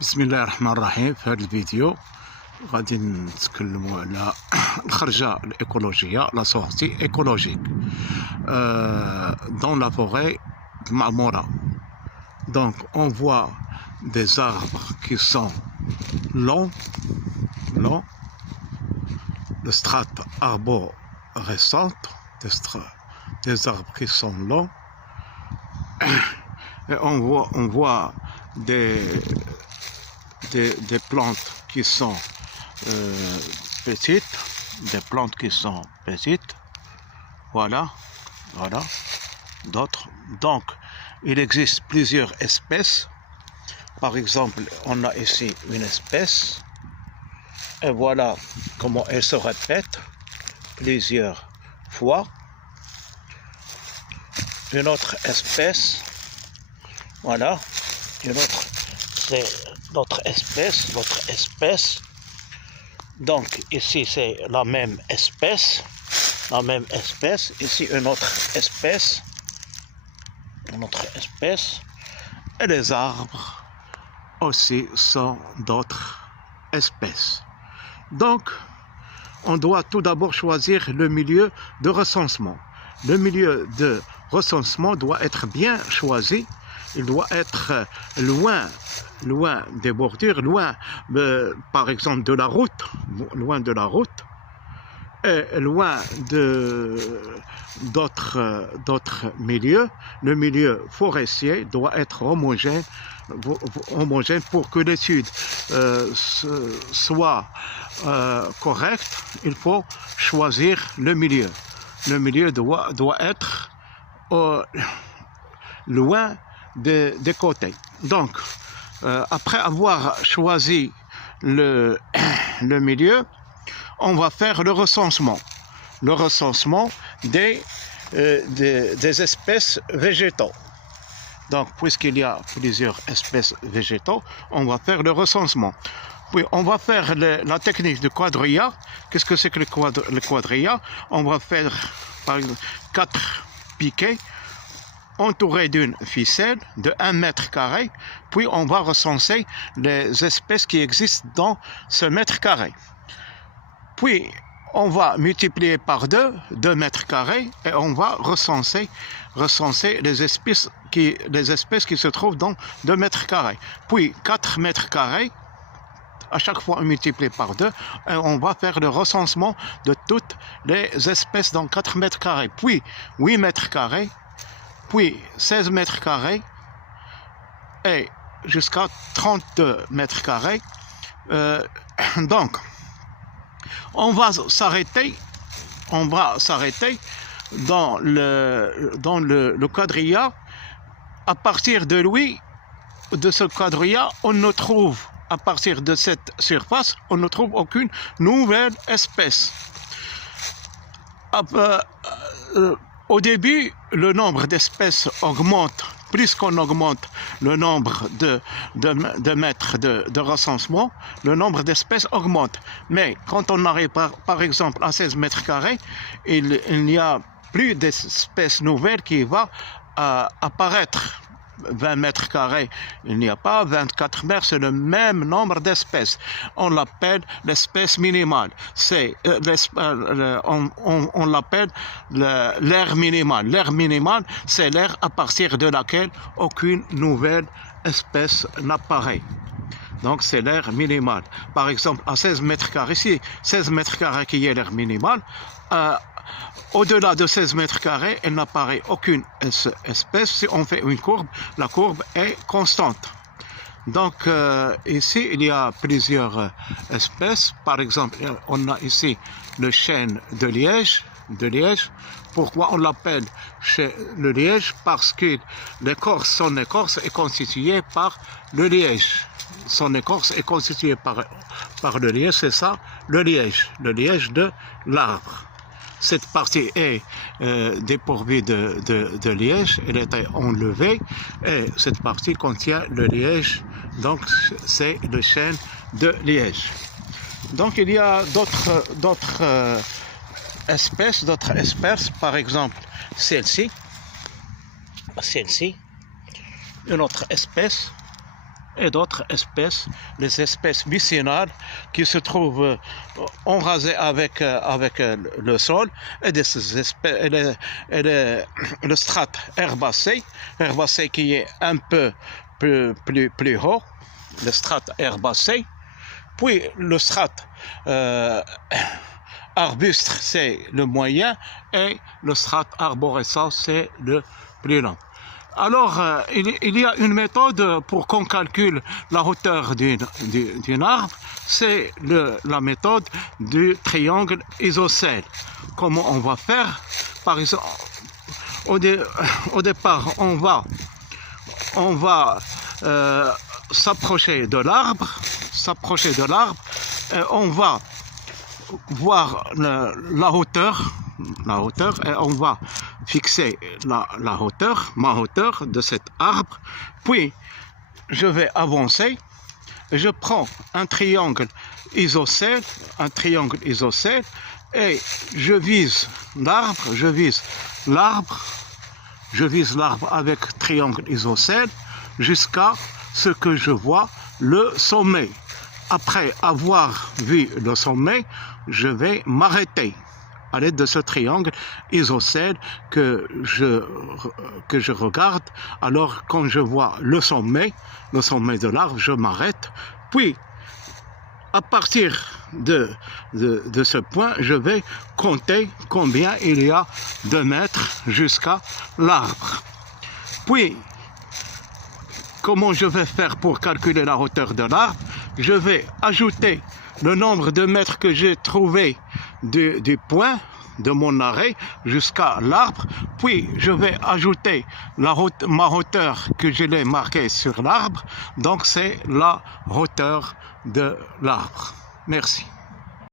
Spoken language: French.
بسم الله الرحمن الرحيم. في هذا الفيديو غادي نتكلموا على الخرجة الإيكولوجية لا سورتي écologique dans la forêt de Marmora. Donc on voit des arbres qui sont longs, de strates arborescentes, des arbres qui sont longs, et on voit des plantes qui sont petites, voilà, d'autres. Donc, il existe plusieurs espèces. Par exemple, on a ici une espèce, et voilà comment elle se répète plusieurs fois. Une autre espèce, voilà, une autre, c'est notre espèce, donc ici c'est la même espèce, ici une autre espèce, et les arbres aussi sont d'autres espèces. Donc, on doit tout d'abord choisir le milieu de recensement. Le milieu de recensement doit être bien choisi. Il doit être loin des bordures, par exemple de la route, et loin d'autres milieux. Le milieu forestier doit être homogène pour que l'étude soit correcte. Il faut choisir le milieu. Le milieu doit être loin des côtés. Donc, après avoir choisi le milieu, on va faire le recensement des espèces végétaux. Donc, puisqu'il y a plusieurs espèces végétaux, on va faire le recensement. Puis, on va faire la technique de quadrilla. Qu'est-ce que c'est que le quadrilla? On va faire, par exemple, 4 piquets entouré d'une ficelle de 1 mètre carré, puis on va recenser les espèces qui existent dans ce mètre carré. Puis on va multiplier par 2 mètres carrés, et on va recenser les espèces qui se trouvent dans 2 mètres carrés. Puis 4 mètres carrés, à chaque fois on multiplie par 2, et on va faire le recensement de toutes les espèces dans 4 mètres carrés. Puis 8 mètres carrés, puis 16 mètres carrés et jusqu'à 32 mètres carrés. Donc, on va s'arrêter dans le quadrilla. À partir de ce quadrilla, on ne trouve, à partir de cette surface, on ne trouve aucune nouvelle espèce. Au début, le nombre d'espèces augmente. Plus qu'on augmente le nombre de mètres de recensement, le nombre d'espèces augmente. Mais quand on arrive par exemple à 16 mètres carrés, il n'y a plus d'espèces nouvelles qui vont apparaître. 20 mètres carrés, il n'y a pas 24 mètres, c'est le même nombre d'espèces. On l'appelle l'espèce minimale. On l'appelle l'aire minimale. L'aire minimale, c'est l'aire à partir de laquelle aucune nouvelle espèce n'apparaît. Donc c'est l'aire minimale. Par exemple, à 16 mètres carrés, ici, 16 mètres carrés qui est l'aire minimale, au-delà de 16 mètres carrés, il n'apparaît aucune espèce. Si on fait une courbe, la courbe est constante. Donc ici, il y a plusieurs espèces. Par exemple, on a ici le chêne de Liège. Pourquoi on l'appelle le liège? Parce que son écorce est constituée par le liège. Son écorce est constituée par le liège, c'est ça, le liège de l'arbre. Cette partie est dépourvue de liège, elle est enlevée, et cette partie contient le liège, donc c'est le chêne de Liège. Donc il y a d'autres espèces, par exemple celle-ci, une autre espèce, et d'autres espèces, les espèces mycénales qui se trouvent enrasées avec le sol, et des espèces, le strate herbacé qui est un peu plus haut, le strate herbacé, puis le strate arbuste, c'est le moyen, et le strate arborescent, c'est le plus long. Alors, il y a une méthode pour qu'on calcule la hauteur d'un arbre, c'est la méthode du triangle isocèle. Comment on va faire? Par exemple, au départ, on va s'approcher de l'arbre, on va voir la hauteur, et on va fixer ma hauteur de cet arbre, puis je vais avancer, et je prends un triangle isocèle, et je vise l'arbre avec triangle isocèle jusqu'à ce que je vois le sommet. Après avoir vu le sommet, je vais m'arrêter à l'aide de ce triangle isocèle que je regarde. Alors, quand je vois le sommet de l'arbre, je m'arrête. Puis, à partir de ce point, je vais compter combien il y a de mètres jusqu'à l'arbre. Puis, comment je vais faire pour calculer la hauteur de l'arbre? Je vais ajouter le nombre de mètres que j'ai trouvé du point de mon arrêt jusqu'à l'arbre, puis je vais ajouter ma hauteur que je l'ai marquée sur l'arbre, donc c'est la hauteur de l'arbre. Merci.